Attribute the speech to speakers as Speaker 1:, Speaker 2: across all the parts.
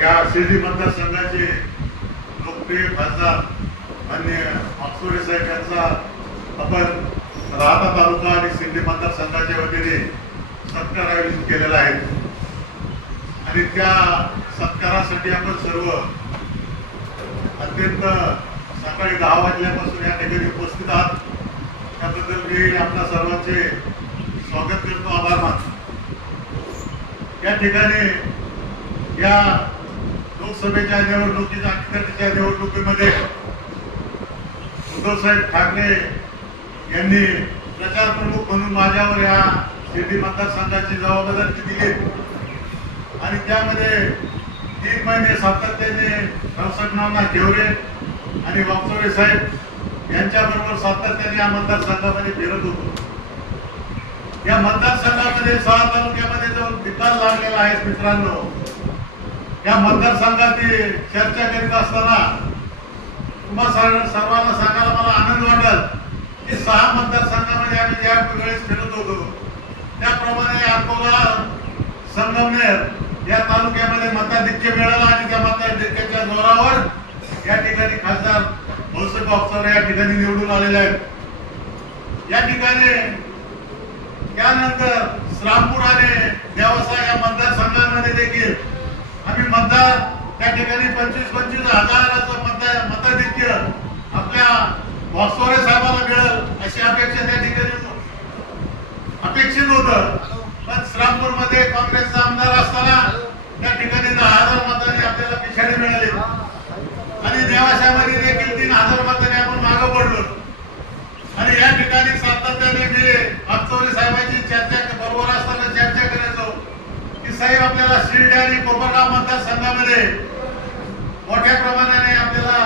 Speaker 1: या शिर्डी मतदारसंघाचे लोकप्रिय खासदार मान्य मागसोरे साहेब यांचा आपण राहता तालुका आणि शिर्डी मतदारसंघाच्या वतीने सत्कार आयोजित केलेला आहे. आणि त्या सत्कारासाठी आपण सर्व अत्यंत सकाळी दहा वाजल्यापासून या ठिकाणी उपस्थित आहात. त्याबद्दल मी आपल्या सर्वांचे स्वागत करतो आभार मानतो. या ठिकाणी या लोकसभेच्या निवडणुकीच्या अखेरच्या निवडणुकीमध्ये उद्धवसाहेब ठाकरे यांनी प्रचार प्रमुख म्हणून माझ्यावर या शिर्डी मतदारसंघाची जबाबदारी दिली. आणि त्यामध्ये तीन महिने सातत्याने नाना घेवरे आणि वागचोरे साहेब यांच्याबरोबर सातत्याने या मतदारसंघामध्ये फिरत होतो. या मतदारसंघामध्ये सहा तालुक्यामध्ये जो निकाल लागलेला आहे मित्रांनो. या मतदारसंघाची चर्चा करीत असताना तुम्हा सर्वांना सांगायला मला आनंद वाटल की सहा मतदारसंघामध्ये आम्ही ज्या वेळेस फिरत होतो त्याप्रमाणे अकोला संगमनेर या तालुक्यामध्ये मताधिक्य मिळाला आणि त्या मताधिक्याच्या जोरावर या ठिकाणी खासदार भाऊसाहेब अफसर या ठिकाणी निवडून आलेले आहेत. या ठिकाणी त्यानंतर श्रामपूर आणि देवासा या मतदारसंघांमध्ये देखील आम्ही मतदार त्या ठिकाणी पंचवीस पंचवीस हजाराचं मतदार मताधिक्य आपल्या वासोरे साहेबांना मिळेल अशी अपेक्षा त्या ठिकाणी अपेक्षित होत. पण श्रामपूरमध्ये काँग्रेसचा आमदार असताना त्या ठिकाणी दहा हजार मतांनी आपल्याला पिछाडी मिळाली आणि देवाशामध्ये देखील तीन हजार मतांनी आपण मागं पडलो आणि या ठिकाणी सातत्याने मी अक्षोरे साहेबांची चर्चा बरोबर असताना चर्चा करायचो की साहेब आपल्याला शिर्डी आणि कोपरगाव मतदारसंघामध्ये मोठ्या प्रमाणाने आपल्याला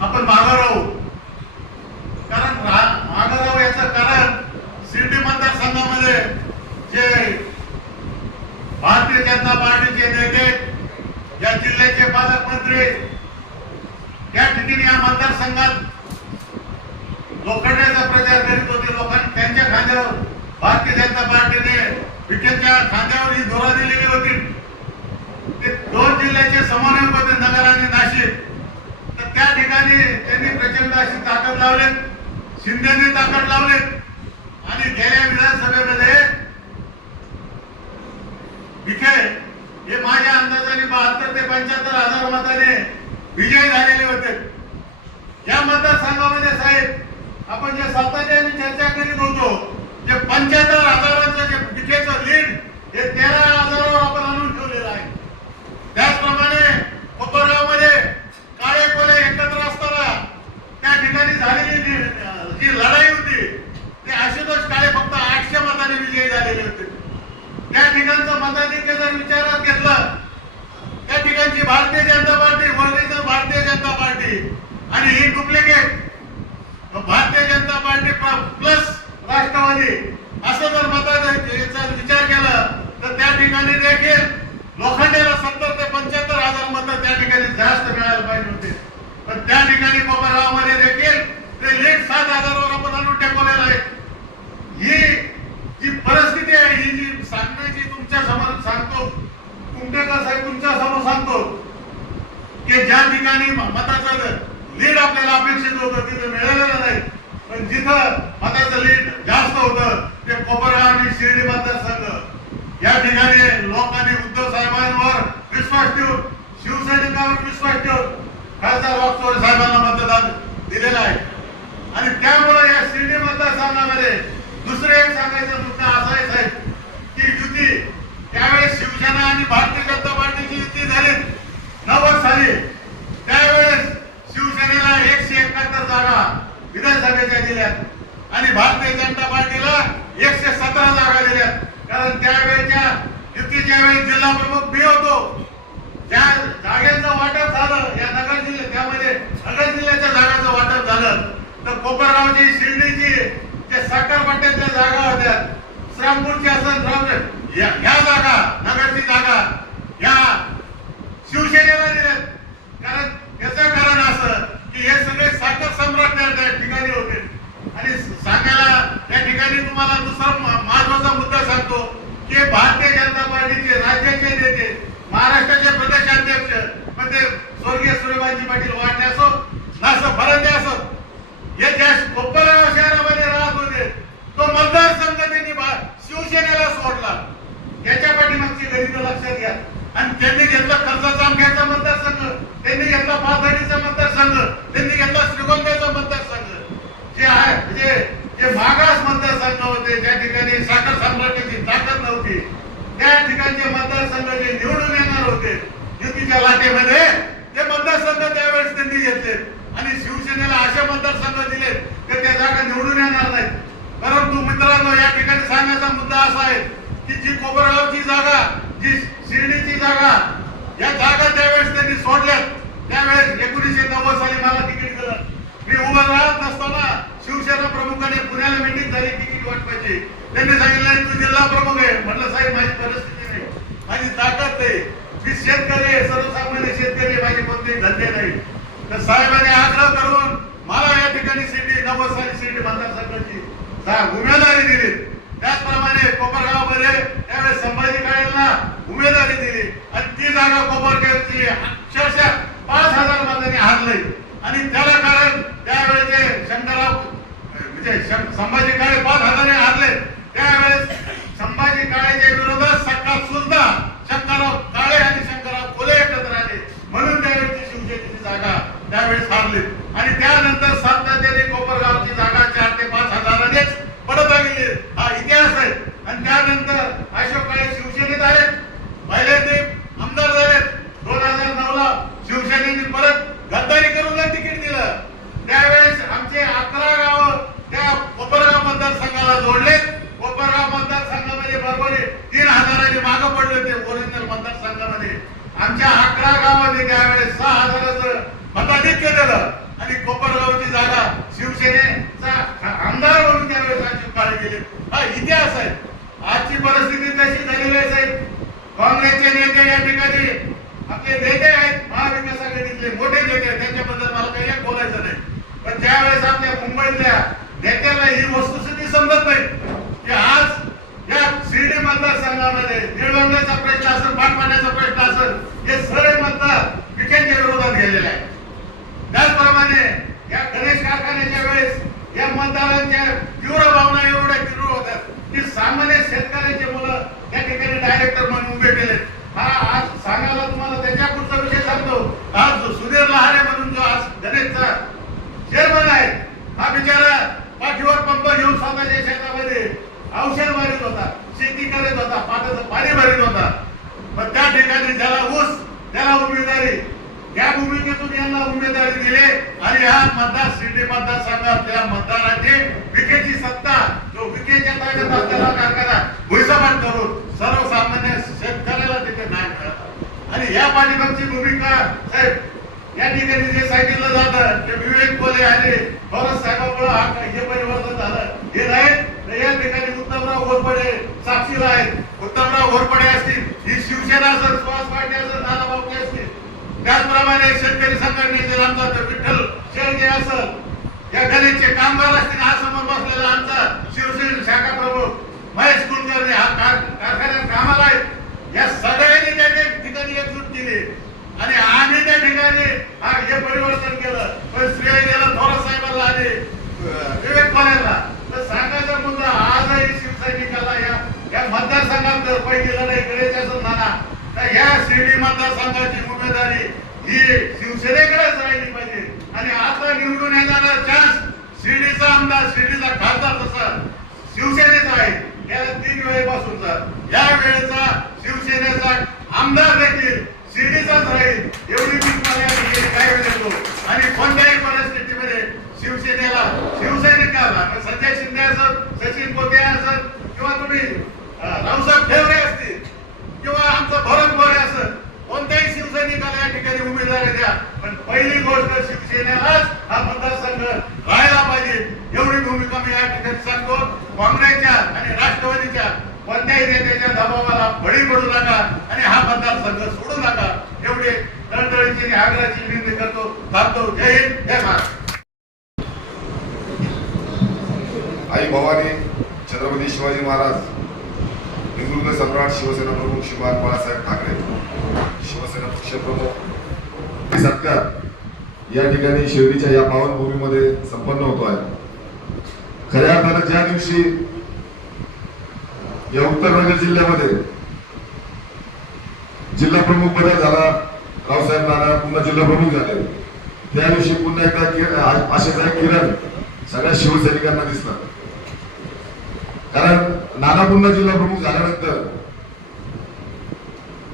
Speaker 1: आपण मागं राहू कारण मागं राहू याचं कारण शिर्डी मतदारसंघामध्ये जे भारतीय जनता पार्टीचे नेते या जिल्ह्याचे पालकमंत्री या ठिकाणी या मतदारसंघात लोखंडाचा प्रचार करीत होते लोकांनी त्यांच्या खांद्यावर भारतीय जनता पार्टीने विखेच्या खांद्यावर ही धोरा दिलेली होती. ते दोन जिल्ह्याचे समन्वय होते नगर आणि नाशिक. तर त्या ठिकाणी त्यांनी प्रचंड अशी ताकद लावले. शिंदेने ताकद लावले. आणि गेल्या विधानसभेमध्ये विखे हे माझ्या अंदाजाने बहात्तर ते पंच्याहत्तर हजार मताने विजयी झालेले होते. या मतदारसंघामध्ये साहेब आपण जे सातत्याने चर्चा करीत होतो जे पंच्याहत्तर हजारांचं जे विखेचं लीड हे तेरा हजारावर आपण आणून ठेवलेलं आहे. त्याचप्रमाणे कोपरगावमध्ये काळे कोले एकत्र असताना त्या ठिकाणी झालेली जी जी लढाई होती ते आशुतोष काळे फक्त आठशे मताने विजयी झालेले होते. त्या ठिकाणचं मताधिक्य जर विचारात घेतलं त्या ठिकाणची भारतीय जनता पार्टी वरळीचं भारतीय जनता पार्टी आणि ही duplicate Bharatiya Janata party plus Rashtrawadi असं जर मताचा विचार केला तर त्या ठिकाणी देखील लोखंडेला सत्तर ते पंच्याहत्तर हजार मतं त्या ठिकाणी जास्त मिळायला पाहिजे होते पण त्या ठिकाणी कोपरगावमध्ये देखील ते लेट सात हजारावर आपण आणून टेकवलेलं आहे ही जी परिस्थिती आहे ही जी सांगण्याची तुमच्यासमोर सांगतो कुंटेकर साहेब तुमच्यासमोर सांगतो की ज्या ठिकाणी मताचं लीड आपल्याला अपेक्षित होतं तिथं मिळालेलं नाही पण जिथं मताचं लीड जास्त होतं ते कोपरगाव आणि शिर्डी मतदारसंघ या ठिकाणी लोकांनी उद्धव साहेबांवर विश्वास ठेवून शिवसैनिकांवर विश्वास ठेवून खासदार वागचोरे साहेबांना मतदान दिलेलं आहे आणि त्यामुळे या शिर्डी मतदारसंघामध्ये दुसरं एक सांगायचा मुद्दा असा आहे साहेब की युती त्यावेळेस शिवसेना आणि भारतीय जनता पार्टीची युती झाली नव्वद साली त्यावेळेस शिवसेनेला एकशे एकाहत्तर जागा विधानसभेच्या आणि भारतीय जनता पार्टीला एकशे सतरा जागा दिल्या कारण त्यावेळेच्या युतीच्या वेळी जिल्हा प्रमुख मी होतो त्या जागेचं वाटप झालं या नगर जिल्ह्यात त्यामध्ये नगर जिल्ह्याच्या जागाचं वाटप झालं. तर कोपरगावची शिर्डीची जे साखरपट्ट्यातल्या जागा होत्या श्रामपूरची असं या जागा नगरची जागा या शिवसेनेला दिल्यात. कारण याचं कारण असं की हे सगळे साखर सम्राट त्या ठिकाणी होते. आणि सांगायला या ठिकाणी तुम्हाला दुसरा महत्त्वाचा मुद्दा सांगतो की भारतीय जनता पार्टीचे राज्याचे नेते महाराष्ट्राचे प्रदेशाध्यक्ष म्हणजे स्वर्गीय सुरेबाजी पाटील वाढणे असो नासो फरंदे असो हे ज्या कोपरगाव शहरामध्ये राहत होते तो मतदारसंघ त्यांनी आहे, कोणतेही धंदे नाही. तर साहेबांनी आग्रह करून मला या ठिकाणी सिटी नव्वद साली सिटी मतदारसंघाची. सा- उमेदवारी दिली. त्याचप्रमाणे कोपरगावमध्ये त्यावेळेस संभाजी काळेंना उमेदवारी दिली. आणि ती जागा कोपरगावची अक्षरशः पाच हजार मतांनी हारली. आणि त्याला कारण त्यावेळेचे शंकरराव म्हणजे संभाजी काळे पाच हजाराने हारले. त्यावेळेस संभाजी काळेच्या विरोधात सकाळ सुद्धा शंकरराव काळे आणि शंकरराव फुले एकत्र आले म्हणून त्यावेळेची शिवसेनेची जागा त्यावेळेस हारली. आणि त्यानंतर सातत्याने कोपरगावची जागा चार ते पाच हजारानेच पडत आलेली हा इतिहास आहे. आणि त्यानंतर अशोक काळे शिवसेनेत आले. पहिल्यांदा आमदार झाले. दोन हजार नऊ ला शिवसेनेने परत गद्दारी करून तिकीट दिलं. त्यावेळेस आमचे अकरा गाव त्या कोपरगाव मतदारसंघाला जोडले. कोपरगाव मतदारसंघामध्ये बरोबर तीन हजाराचे मागं पडले होते. ओरिजिनल मतदारसंघामध्ये. आमच्या अकरा गावामध्ये त्यावेळेस सहा हजार काँग्रेसच्या आणि राष्ट्रवादीच्या कोणत्याही नेत्याच्या दबावाला बळी पडू नका आणि हा मतदारसंघ सोडू नका. एवढे तळतळीची आणि आग्रहाची विनंती करतो थांबतो. जय हिंद जय महाराष्ट्र
Speaker 2: आई भवानी छत्रपती शिवाजी महाराज निवृत्त सम्राट शिवसेना प्रमुख श्रीमान बाळासाहेब ठाकरे शिवसेना पक्षप्रमुख. हे सत्कार या ठिकाणी शिर्डीच्या या पावनभूमीमध्ये संपन्न होतो आहे. खऱ्या अर्थानं ज्या दिवशी या उत्तर नगर जिल्ह्यामध्ये जिल्हा प्रमुख बदल झाला रावसाहेब नाना पुन्हा जिल्हा प्रमुख झाले त्या दिवशी पुन्हा एकदा किरण आशेचा एक किरण सगळ्या शिवसैनिकांना दिसला कारण नाना पुन्हा जिल्हा प्रमुख झाल्यानंतर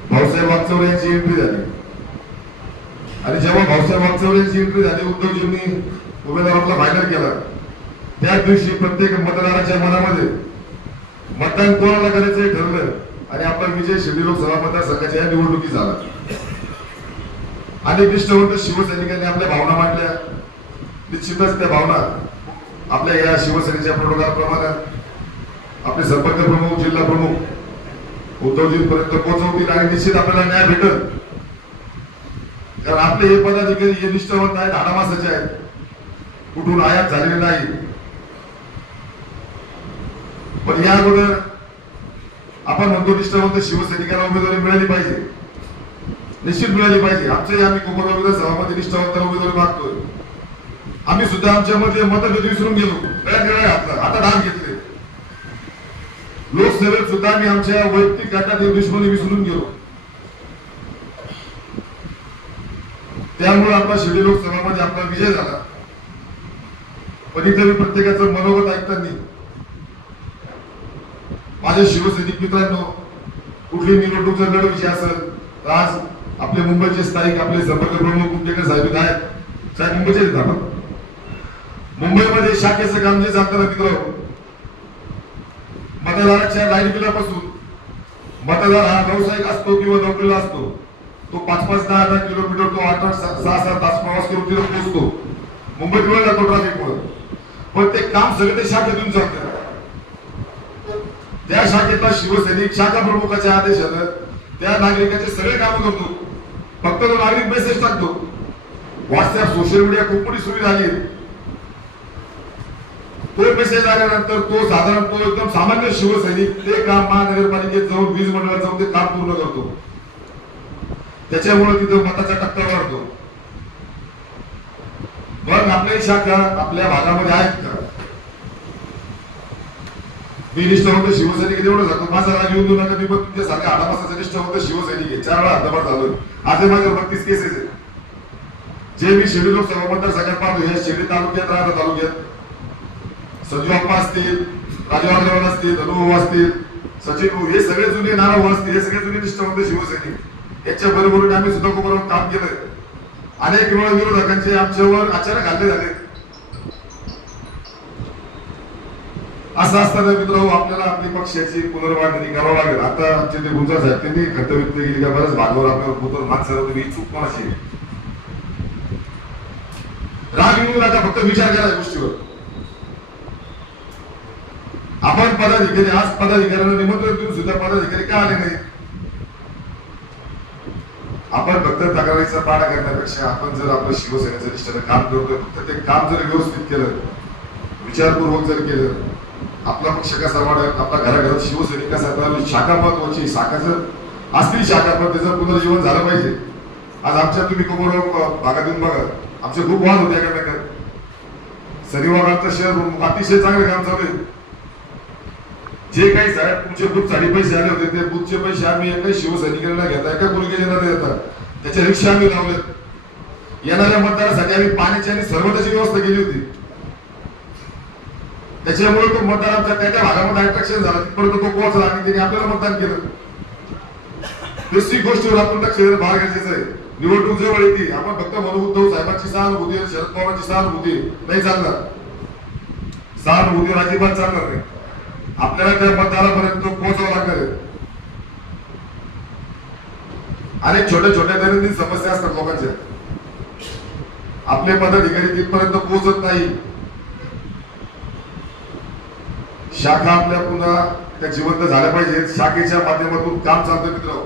Speaker 2: भाऊसाहेब वागचौरे यांची एंट्री झाली. आणि जेव्हा भाऊसाहेब वागचौरेंची एंट्री झाली उद्धवजींनी उमेदवार आपला फायनल केला. त्याच दिवशी प्रत्येक मतदाराच्या मनामध्ये मतदान कोणाला करायचं हे ठरलं आणि आपला विजय शिर्डी लोकसभा मतदारसंघाच्या या निवडणुकीत झाला. अनेक निष्ठावंत शिवसैनिकांनी आपल्या भावना मांडल्या. निश्चितच त्या भावना आपल्या या शिवसेनेच्या प्रोटोकॉलप्रमाणे आपले संपर्क प्रमुख जिल्हा प्रमुख उद्धवजीपर्यंत पोहोचवतील आणि निश्चित आपल्याला न्याय भेटल. कारण आपले हे पदाधिकारी हे निष्ठावंत आहेत हाडामासाचे आहेत. कुठून आयात झालेले नाही. पण या अगोदर आपण म्हणतो निष्ठावंत शिवसैनिकांना उमेदवारी मिळाली पाहिजे. निश्चित मिळाली पाहिजे. आमच्याही आम्ही कुमार विधानसभामध्ये निष्ठावंतांना उमेदवारी मागतोय. आम्ही सुद्धा आमच्या मध्ये मतभेद विसरून गेलो. आता डाग घेतले लोकसभेत सुद्धा आम्ही आमच्या वैयक्तिक गटातील दुश्मनी विसरून गेलो. त्यामुळे आपला शिर्डी लोकसभामध्ये आपला विजय झाला. पण इथे मी प्रत्येकाचं मनोगत ऐकताना माझ्या शिवसैनिक मित्रांनो कुठली निवडणूक लढ विषय असेल तर आज आपले मुंबईचे स्थायिक आपले संपर्क प्रमुख कुंटेकर साहेब आहेत. साहेब मुंबईचे झालं मुंबईमध्ये शाखेचं काम जे जाताना मित्र मतदाराच्या लाईन बिलापासून मतदार हा व्यावसायिक असतो किंवा नोकरीला असतो तो पाच पाच दहा दहा किलोमीटर तो आठ आठ सहा सहा तास प्रवास करून तिथे पोहोचतो. मुंबईत वेळ जातो ट्रॅफिकमुळे पण ते काम सगळे ते शाखेतून चालतं. त्या शाखेतला शिवसैनिक शाखा प्रमुखाच्या आदेशानं त्या नागरिकाचे सगळे काम करतो. फक्त तो नागरिक मेसेज टाकतो. व्हॉट्सअप सोशल मीडिया खूप मोठी सुरू झाली तो मेसेज आल्यानंतर तो साधारण तो एकदम सामान्य शिवसैनिक ते काम महानगरपालिकेत जाऊन वीज मंडळात जाऊन ते काम पूर्ण करतो. त्याच्यामुळे तिथं मताचा टक्का वाढतो. मग आपल्या शाखा आपल्या भागामध्ये आहेत का? मी निष्ठावंत शिवसैनिक एवढं सांगतो माझा राग येऊन देऊ नका. मी पण तुमच्या सारख्या आडापासाचा निष्ठावंत शिवसैनिक आहे. चार वेळा हद्दपार झालोय आज माझ्या बत्तीस केसेस आहेत. जे मी शिर्डी लोकसभा मतदारसंघात पाहतो हे शिर्डी तालुक्यात राहता तालुक्यात. संजू अप्पा असतील राजू अग्रवाल असतील धनुभाऊ असतील सचिन भाऊ हे सगळे जुने नाराभाऊ असतील हे सगळे जुने निष्ठावंत शिवसैनिक. याच्या बरोबर आम्ही सुद्धा खूप काम केलंय. अनेक वेळा विरोधकांचे आमच्यावर अचानक हल्ले झाले असं असताना मित्र आपल्याला आपली पक्षाची पुनर्बांधणी करावं लागेल. आता आमचे जे गुंजा साहेब त्यांनी खंत व्यक्त केली का बऱ्याच भागावर आपल्यावर पुतर माणसाला तुम्ही चूक कोणाची आहे? राग येऊन आता फक्त विचार करा गोष्टीवर. आपण पदाधिकारी आज पदाधिकाऱ्यांना निमंत्रण देऊन सुद्धा पदाधिकारी का आले नाही आपण फक्त तक्रारीचा पाडा करण्यापेक्षा आपण जर आपलं शिवसेनेचं निष्ठानं काम करतोय फक्त ते काम जर व्यवस्थित केलं विचारपूर्वक जर केलं आपला पक्ष कसा वाढेल? आपल्या घराघरात शिवसैनिक कसा येतात शाखा महत्वाची शाखाचं असतील शाखा पण त्याचं पुनर्जीवन झालं पाहिजे. आज आमच्या तुम्ही कुमार भागातून बघा. आमचे खूप वाद होते एकमेकात सनिवारांचं शहर अतिशय चांगलं काम चालू आहे. जे काही साहेब तुमचे बुथसाठी पैसे आले होते ते बुथचे पैसे आम्ही एका शिवसैनिकांना घेता एका मुलगीला देतात त्याच्या रिक्षा आम्ही लावल्यात येणाऱ्या मतदारासाठी आम्ही पाण्याची आणि सर्वताची व्यवस्था केली होती. त्याच्यामुळे तो मतदार आमच्या त्या त्या भागामध्ये अट्रॅक्शन झाला. तिथपर्यंत तो पोहोचला आणि त्यांनी आपल्याला मतदान केलं. दुसरी गोष्टीवर आपण लक्ष देणं फार गरजेचं आहे. निवडणूक जवळ येते आपण फक्त म्हणू उद्धव साहेबांची सहानुभूती आणि शरद पवारांची सहानुभूती नाही चालणार. सहानुभूती अजिबात चालणार नाही. आपल्याला त्या मतदारापर्यंत पोहोचावं लागणार आहे. अनेक छोट्या छोट्या दैनंदिन समस्या असतात लोकांच्या. आपले पदाधिकारी तिथपर्यंत पोहोचत नाही. शाखा आपल्या पुन्हा त्या जिवंत झाल्या पाहिजेत. शाखेच्या माध्यमातून काम चालतं मित्र.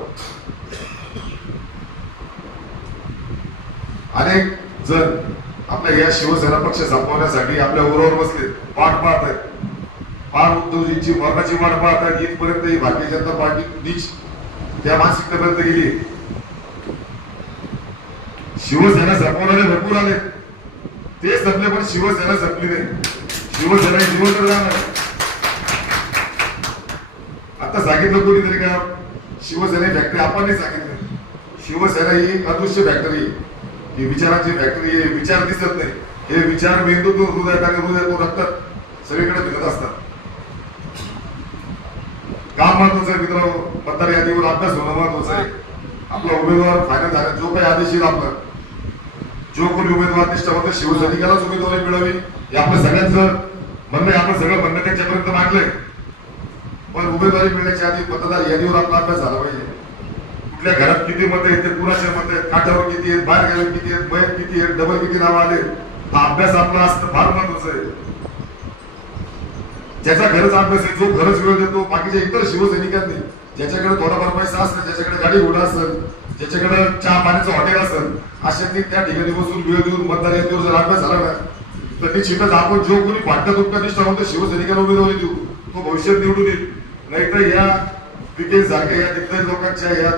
Speaker 2: अनेक जण आपल्या या शिवसेना पक्ष संपवण्यासाठी आपल्या उरावर बसले वाट पाहत आहेत पार उद्धवजींची मरणाची वाट पाहत आहेत इथपर्यंत ही भारतीय जनता पार्टी नीच त्या मानसिकतेपर्यंत गेली. शिवसेना संपवणारे भरपूर आले ते संपले पण शिवसेना संपली नाही. शिवसेना जिवंत राहणार. आता सांगितलं कोणीतरी का? शिवसेना फॅक्टरी आपण नाही सांगितलं. शिवसेना ही अदृश्य फॅक्टरी ही विचाराची फॅक्टरी आहे विचार दिसत नाही. हे विचार मेंदूतून तो आणि हृदय तो रक्तात. सगळीकडे फिरत असतात. काम महत्वाचं आहे मित्र मतदार यादीवर अभ्यास होणं महत्वाचं आहे. आपला उमेदवार फायनल झाला. जो काही आदेश येईल आपला. जो कोणी उमेदवार निष्ठावंत शिवसैनिकालाच उमेदवारी मिळावी. हे आपलं सगळ्यांचं म्हणणं आहे. आपण सगळं म्हणणं त्यांच्यापर्यंत मागलंय पण उमेदवारी मिळण्याच्या आधी मतदार यादीवर आपला अभ्यास झाला पाहिजे. कुठल्या घरात किती मत आहेत ते कुणाच्या मत आहेत काठावर किती आहेत बाहेर गेले किती आहेत मयत किती आहेत डबल किती नाव आले हा अभ्यास आपला असणं फार महत्वाचं आहे. ज्याचा घरच अभ्यास आहे जो घरच वेळ देतो बाकीच्या इतर शिवसैनिकांनी ज्याच्याकडे थोडाफार पैसा असेल ज्याच्याकडे गाडी घोडा असेल ज्याच्याकडे चहा पाण्याचं हॉटेल असेल अशांनी त्या ठिकाणी बसून वेळ देऊन मतदार यादीवर जर अभ्यास झाला ना तर निश्चितच आपण जो कोणी भांडत उपकार निष्ठावंत शिवसैनिकांना उमेदवारी देऊ तो भविष्यात निवडून येईल. नाहीतर या तिथे जागे या दिग्गज लोकांच्या या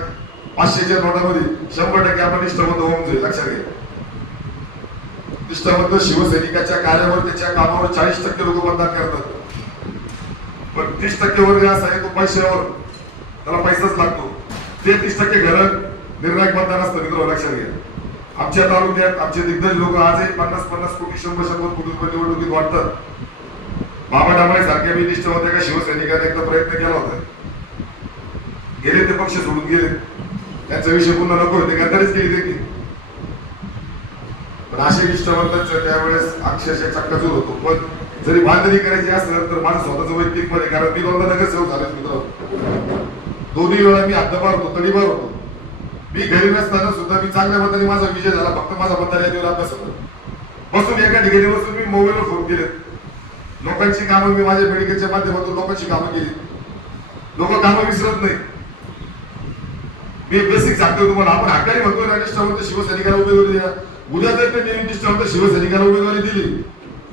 Speaker 2: पाचशेच्या नोटामध्ये शंभर टक्के आपण निष्ठाबद्ध होऊन जाईल लक्षात घ्या. निष्ठाबद्ध शिवसैनिकाच्या कार्यावर त्याच्या कामावर चाळीस टक्के लोक मतदान करतात. पण तीस टक्के वर्ग असा आहे तो पैशावर त्याला पैसाच लागतो. ते तीस टक्के घर निर्णायक मतदान असतं मित्र लक्षात घ्या. आमच्या तालुक्यात आमचे दिग्गज लोक आजही पन्नास पन्नास कोटी शंभर शंभर कोटी रुपये निवडणुकीत वाटतात बाबा डांबळे सारखे मी होते का शिवसैनिकाने एकदा प्रयत्न केला होता. गेले ते पक्ष सोडून गेले. त्यांचा विषय पुन्हा नको होते गद्दारीच केली त्यांनी. पण असे निष्ठावंतच त्यावेळेस अक्षरशः चक्काचूर होतो. पण जरी बांधणी करायची असेल तर माझं स्वतःचं वैयक्तिकमध्ये कारण मी दोनदा नगरसेवक झालो मित्र. दोन्ही वेळा मी हद्दपार होतो तडीपार होतो. मी घरी नसताना सुद्धा मी चांगल्या मताने माझा विजय झाला फक्त माझा मतदार यादीवर अभ्यास होता. बसून एका ठिकाणी बसून मी मोबाईलवर फोन केले लोकांची कामं मी माझ्या मेडिकलच्या माध्यमातून लोकांची कामं केली. लोक कामं विसरत नाही. मी बेसिक सांगतो तुम्हाला. आपण हक्काने म्हणतो ना निष्ठावंत शिवसैनिकाला उमेदवारी द्या. उद्या जर ते नेहमी निष्ठावंत शिवसैनिकाला उमेदवारी दिली.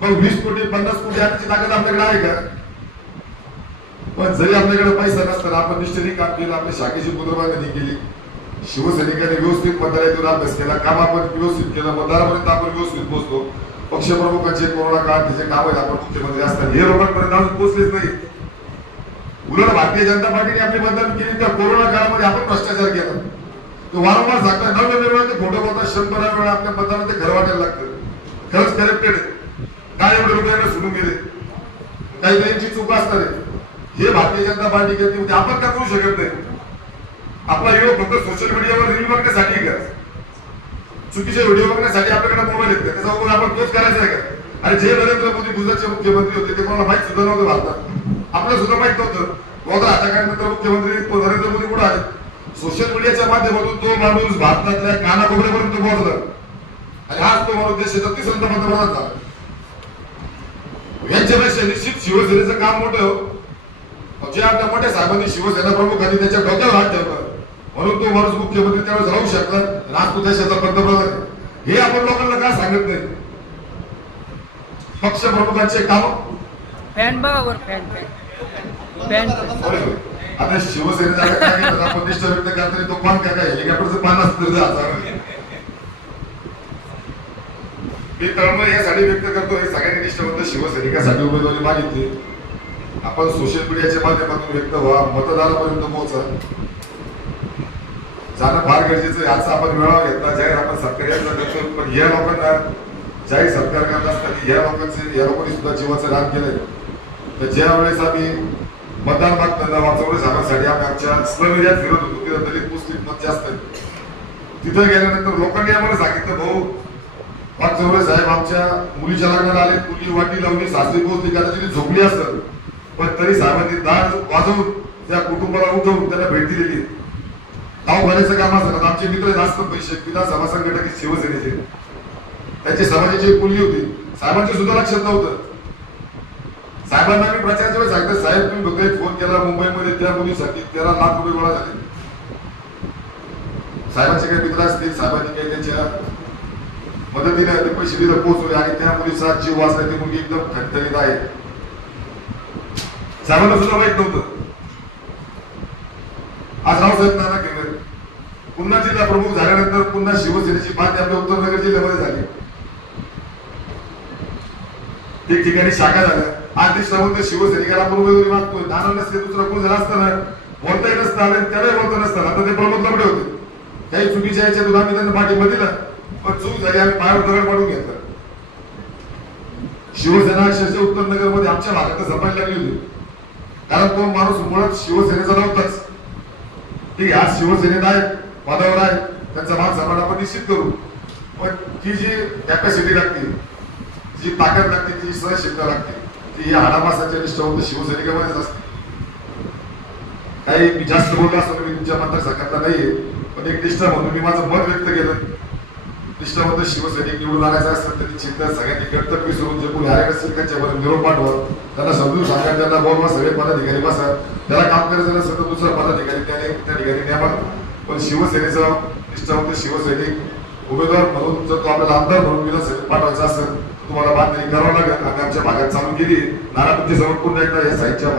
Speaker 2: मग वीस कोटी पन्नास कोटी आणण्याची ताकद आपल्याकडे आहे का? पण जरी आपल्याकडे पैसा नसताना आपण निष्ठेने काम केलं आपल्या शाखेची पुनर्बांधणी केली. शिवसैनिकाने व्यवस्थित मतदारातून अभ्यास केला काम आपण व्यवस्थित केलं मतदारापर्यंत आपण व्यवस्थित पोहोचतो पक्षप्रमुखांचे कोरोना काळ त्याचे काम आहेत आपण मुख्यमंत्री असताना. हे लोकांपर्यंत अजून पोहोचलेच नाही उलट भारतीय जनता पार्टीने आपली मतदान केली त्या कोरोना काळामध्ये आपण भ्रष्टाचार केला. तो वारंवार सांगतात नव्या वेळा ते खोटं बोलतात शंभर वेळा आपल्या मतदानात ते घर वाटायला लागतं. खरंच करेक्टेड काय एवढे रुपयांना सुरू गेले? काही त्यांची चूक असणार हे भारतीय जनता पार्टी करते म्हणजे आपण का करू शकत नाही? आपला युवक फक्त सोशल मीडियावर रील बघण्यासाठी का चुकीचे व्हिडिओ बघण्यासाठी आपल्याकडे मोबाईल येत त्याचा वापर आपण तोच करायचा का? अरे जे नरेंद्र मोदी गुजरातचे मुख्यमंत्री होते ते कोणाला माहीत सुद्धा नव्हतं भारतात. आपल्याला सुद्धा माहीत नव्हतं. आता काय म्हणतात मुख्यमंत्री नरेंद्र मोदी कुठे आले सोशल मीडियाच्या माध्यमातून तो माणूस भारतातल्या कानाकोपऱ्यापर्यंत पोहोचला. आणि हाच तो माणूस देशाचा तिसरा पंतप्रधान झाला. यांच्यापेक्षा निश्चित शिवसेनेचं काम मोठं हो. जे आपल्या मोठ्या साहेबांनी शिवसेना प्रमुखांनी त्याच्या डोक्यावर हात ठेवला. म्हणून तो माणूस मुख्यमंत्री त्यावेळेस राहू शकला आणि आज तो देशाचा पंतप्रधान आहे. हे आपण लोकांना का सांगत नाही? पक्ष प्रमुखांचे काम आता शिवसेनेचा काय निष्ठा व्यक्त करताना तो कोण काय काय? हेलिकॉप्टरचं पान असतं. मी तळमळ यासाठी व्यक्त करतो हे सगळ्यांनी निष्ठावंत शिवसैनिकासाठी उमेदवारी मागितली. आपण सोशल मीडियाच्या माध्यमातून व्यक्त व्हा. मतदारापर्यंत पोहोचा. जाणं फार गरजेचं आहे. आपण मेळावा घेतला. जाहीर आपण सत्कार्याचा करतो पण या लोकांना जाहीर सत्कार करत असताना या लोकांचे या लोकांनी सुद्धा जीवाचं दान केलंय. तर ज्या वेळेस आम्ही मतदान मागताना वाचवलं साहेबांसाठी आम्ही आमच्या स्लम एरियात फिरत होतो. तिथं दलित मुस्लिम मत जास्त तिथं गेल्यानंतर लोकांनी आम्हाला सांगितलं भाऊ वाचवणे साहेब आमच्या मुलीच्या लग्नाला आले मुली वाटी लावली सासरी पोहोचली कदाचित झोपली असत पण तरी साहेबांनी दार वाजवून त्या कुटुंबाला उठवून त्यांना भेट दिलेली नाव भरायचं काम असतं आमचे मित्र जास्त पैसे विधान सभा संघटक शिवसेनेचे. त्यांची समाजाची एक होती. साहेबांच्या सुद्धा लक्षात नव्हतं. साहेबांना मी प्रचाराच्या वेळेस सांगितलं साहेब तुम्ही बघा फोन केला मुंबईमध्ये. त्या मुलीसाठी तेरा लाख रुपये गोळा झाले. साहेबांचे काही मित्र असतील साहेबांनी काही त्यांच्या मदतीने ते पैसे दिले पोहोचवले आणि त्या मुलीचा जीव वाचला. ती मुलगी एकदम खंतनीत आहे. साहेबांना सुद्धा माहीत नव्हतं. आज रावसाहेब नाना पुन्हा जिल्हा प्रमुख झाल्यानंतर पुन्हा शिवसेनेची बात आपल्या उत्तरनगर जिल्ह्यामध्ये झाली. ठिकठिकाणी शाखा झाल्या. आज दिवसामध्ये शिवसैनिकाला आपण उमेदवारी मागतोय. नाना नसते दुसरा कोण झाला असताना बोलताही नसतं आणि त्यालाही बोलता नसताना आता ते प्रमोद लबडे होते. काही चुकीच्या याच्यातून आम्ही त्यांना पाठिंबा दिला पण चूक झाली आम्ही पायावर दगड पाडून घेतला. शिवसेना अक्षरशः उत्तरनगरमध्ये आमच्या भागात जपायला लागली होती. कारण तो माणूस मुळात शिवसेनेचा नव्हताच. ठीक आज शिवसेनेत आहे. पदावर आहे त्यांचा भाग सन्मान आपण निश्चित करू. पण ती जी कॅपॅसिटी लागते जी ताकद लागते ती सहनशीलता लागते ती या हाडामासाच्या निष्ठावंत शिवसैनिकामध्येच असते. काही मी जास्त बोललो असतो मी तुमच्या मतदारसंघातला नाहीये पण एक निष्ठा म्हणून मी माझं मत व्यक्त केलं. निष्ठावंत शिवसैनिक निवडून आणायचं असतात त्यांनी चिंता सगळ्यांनी कर्तव्य सोडून जे कोणी आले असेल त्यांच्यापर्यंत निरोप पाठवा. त्यांना समजून सांगा त्यांना बोलवा सगळे पदाधिकारी बसा. त्याला काम करायचं असेल तर दुसरा पदाधिकारी त्याने त्या ठिकाणी न्यावा पण शिवसेनेचा निष्ठावंत शिवसैनिक उमेदवार म्हणून जर तो आपल्याला आमदार म्हणून विधानसभेत पाठवायचा असेल तुम्हाला बांधणी करावं लागेल आणि आमच्या भागात चालू केली नारायणपूरच्या समोर पुन्हा एकदा या साईडच्या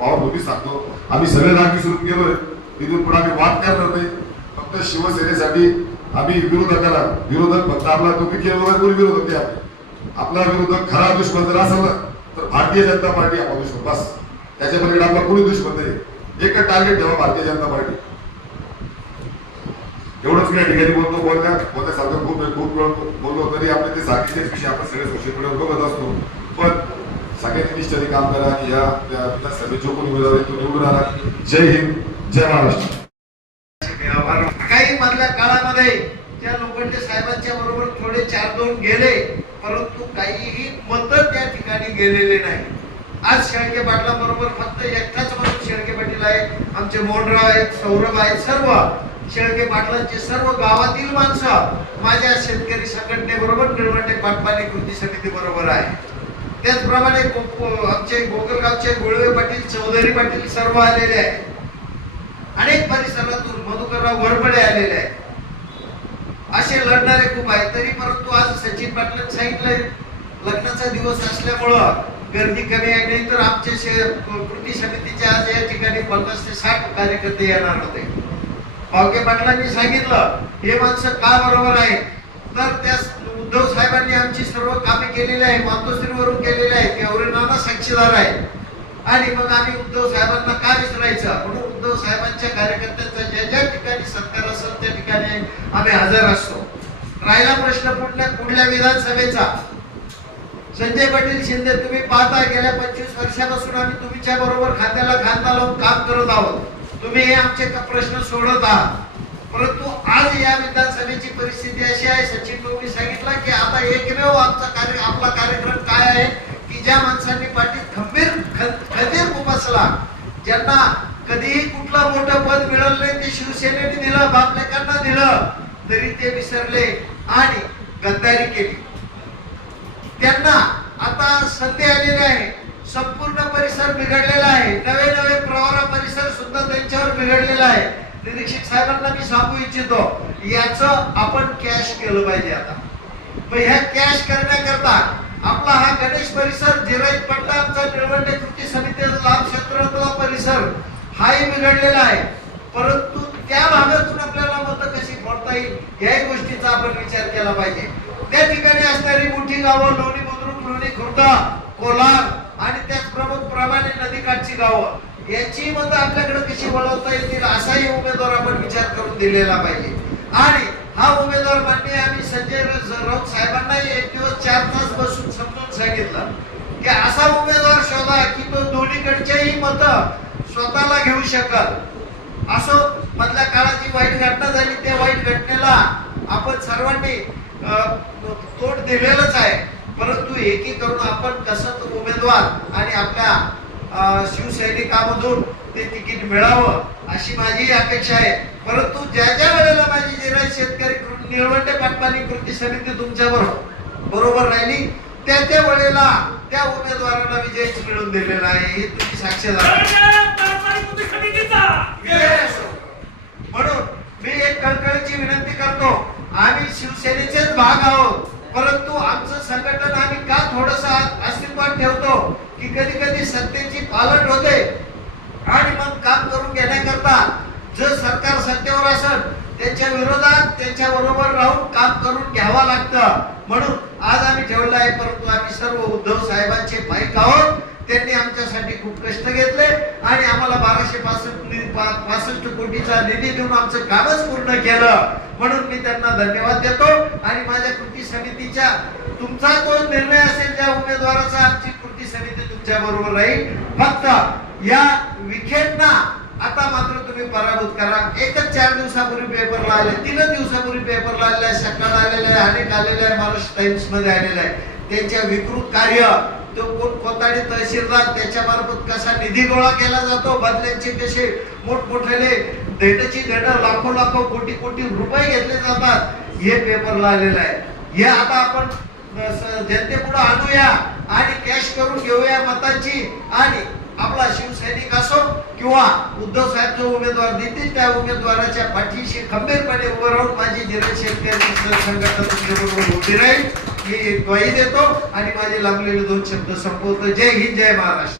Speaker 2: पावरभूमी सांगतो. आम्ही सगळे नाग सुरू गेलोय तिथून पुढे आम्ही वाद करणार नाही. फक्त शिवसेनेसाठी आम्ही विरोधकाला विरोधक फक्त आपला तुम्ही केलं कोणी विरोधक द्या आपला विरोधक खरा दुश्मन जर असेल तर भारतीय जनता पार्टी आपला दुश्मन. बस. त्याच्या आपला कोणी दुश्मन नाही. एक टार्गेट ठेवा भारतीय जनता पार्टी. एवढंच मी या ठिकाणी बोलतो बोलण्या बोलण्यासारखं खूप खूप बोललो तरी आपले ते सारखेच विषय आपण सगळे सोशल मीडियावर बघत असतो. पण सगळ्यांनी निष्ठेने काम करा आणि या त्या विधानसभेत जो कोणी उमेदवार आहे तो निवडून आला जय हिंद जय महाराष्ट्र.
Speaker 3: काही मधल्या काळामध्ये त्या लोखंडे साहेबांच्या बरोबर थोडे चार दोन गेले परंतु काहीही मत त्या ठिकाणी गेलेले नाही. आज शेळके पाटला बरोबर फक्त एकटाच म्हणून शेळके पाटील आहे आमचे मोहनराव आहेत सौरभ आहेत सर्व. शेळके पाटलांचे सर्व गावातील माणसं माझ्या शेतकरी संघटनेबरोबर निळवंडे पाटपाणी कृती समिती बरोबर आहे. त्याचप्रमाणे आमचे गोकलगावचे गुळवे पाटील चौधरी पाटील सर्व आलेले आहे अनेक परिसरातून मधुकरराव वरपडे आलेले आहे असे लढणारे खूप आहेत. तरी परंतु आज सचिन पाटलांनी सांगितलंय लग्नाचा दिवस असल्यामुळं गर्दी कमी आहे. नाही तर आमचे शे- कृती समितीचे आज या ठिकाणी पन्नास ते साठ कार्यकर्ते येणार होते. फावके पाटलांनी सांगितलं हे माणसं का बरोबर आहे? तर त्या उद्धव साहेबांनी आमची सर्व कामे केलेली आहे मातोश्रीवरून केलेली आहे एवढे नाना साक्षीदार आहे आणि मग आम्ही उद्धव साहेबांना का विसरायचं? म्हणून उद्धव साहेबांच्या कार्यकर्त्यांचा ज्या ज्या ठिकाणी सत्कार असेल त्या ठिकाणी आम्ही हजर असतो. राहिला प्रश्न पुढल्या पुढल्या विधानसभेचा? संजय पाटील शिंदे तुम्ही पाहता गेल्या पंचवीस वर्षापासून आम्ही तुमच्या बरोबर खात्याला खांदा लावून काम करत आहोत. तुम्ही हे आमचे प्रश्न सोडत आहात. परंतु आज या विधानसभेची परिस्थिती अशी आहे सचिन भाऊनी सांगितलं की आता एकमेव आमचा कार्य आपला कार्यक्रम काय आहे की ज्या माणसांनी पाठीत खंबीर खंबीर उपसला ज्यांना कधीही कुठलं मोठं पद मिळालं नाही ते शिवसेनेने दिलं बापलेकांना दिलं तरी ते विसरले आणि गद्दारी केली. त्यांना आता संधी आलेली आहे. संपूर्ण परिसर बिघडलेला आहे. नवे नवे प्रवारा परिसर सुद्धा त्यांच्यावर बिघडलेला आहे. निरीक्षक साहेबांना मी सांगू इच्छितो याच आपण कॅश केलं पाहिजे आता. मग ह्या कॅश करण्याकरता आपला हा गणेश परिसर जिराईत पट्टा आमचा निळवंडे कृती समितीचा लाभ क्षेत्रातला परिसर हाही बिघडलेला आहे. परंतु त्या भागातून आपल्याला मत कशी फोडता येईल याही गोष्टीचा आपण विचार केला पाहिजे. त्या ठिकाणी असणारी मोठी गावं लोणी बुद्रुक लोणी खुर्द कोलार आणि त्याचप्रमाणे प्रमाणे नदीकाठची गावं. याची मत आपल्याकडे कशी वळवता येतील असाही उमेदवार आपण विचार करून दिलेला पाहिजे. आणि हा उमेदवार मान्य आम्ही संजय राऊत साहेबांनाही एक दिवस चार तास बसून समजून सांगितलं की असा उमेदवार शोधा की तो दोन्हीकडच्याही मत स्वतःला घेऊ शकल. असो मधल्या काळात जी वाईट घटना झाली त्या वाईट घटनेला आपण सर्वांनी तोड दिलेलंच आहे. परंतु एकी करून आपण कसं उमेदवार आणि आपल्या शिवसैनिकामधून ते तिकीट मिळावं अशी माझी अपेक्षा आहे. परंतु ज्या ज्या वेळेला माझी जिरायत शेतकरी निळवंडे पाटपाणी कृती समिती तुमच्या बरोबर बरोबर राहिली त्या त्या वेळेला त्या उमेदवाराला विजयच मिळवून दिलेला आहे हे तुम्ही साक्षीदार. म्हणून मी एक कळकळीची विनंती करतो आम्ही शिवसेनेचेच भाग आहोत. परंतु आमचं संघटन आम्ही का थोडस अस्तित्वात ठेवतो की कधी कधी सत्तेची पालट होते आणि मग काम करून घेण्याकरता जर सरकार सत्तेवर असेल त्यांच्या विरोधात त्यांच्या बरोबर राहून काम करून घ्यावं लागतं. म्हणून आज आम्ही ठेवलं आहे परंतु आम्ही सर्व उद्धव साहेबांचे पाईक आहोत. त्यांनी आमच्यासाठी खूप कष्ट घेतले आणि आम्हाला बाराशे पासष्ट पासष्ट कोटीचा निधी देऊन आमचं कामच पूर्ण केलं. म्हणून मी त्यांना धन्यवाद देतो आणि माझ्या कृती समितीच्या तुमचा तो निर्णय असेल त्या उमेदवाराचा आमची कृती समिती तुमच्या बरोबर राहील. फक्त या विखेंना आता मात्र तुम्ही पराभूत करा. एकच चार दिवसापूर्वी पेपरला आले तीनच दिवसापूर्वी पेपरला आलेल्या सकाळ आहे अनेक आलेले आहे महाराष्ट्र टाइम्समध्ये आलेला आहे. त्यांच्या विकृत कार्य तो कोण कोताडी तहसीलदार त्याच्या मार्फत कसा निधी गोळा केला जातो बदल्यांचे कसे मोठमोठ्याने देण्याची देणं लाखो लाखो कोटी कोटी रुपये घेतले जातात. हे पेपरला आलेलं आहे. हे आता आपण जनतेपुढे आणूया आणि कॅश करून घेऊया मतांची. आणि आपला शिवसैनिक असो किंवा उद्धव साहेब जो उमेदवार देतील त्या उमेदवाराच्या पाठीशी खंबीरपणे उभं राहून माझी जिल्हा शेतकरी संघटना उभी राहील. मी ग्वाही देतो आणि माझे लागलेले दोन शब्द संपवतो. जय हिंद जय महाराष्ट्र.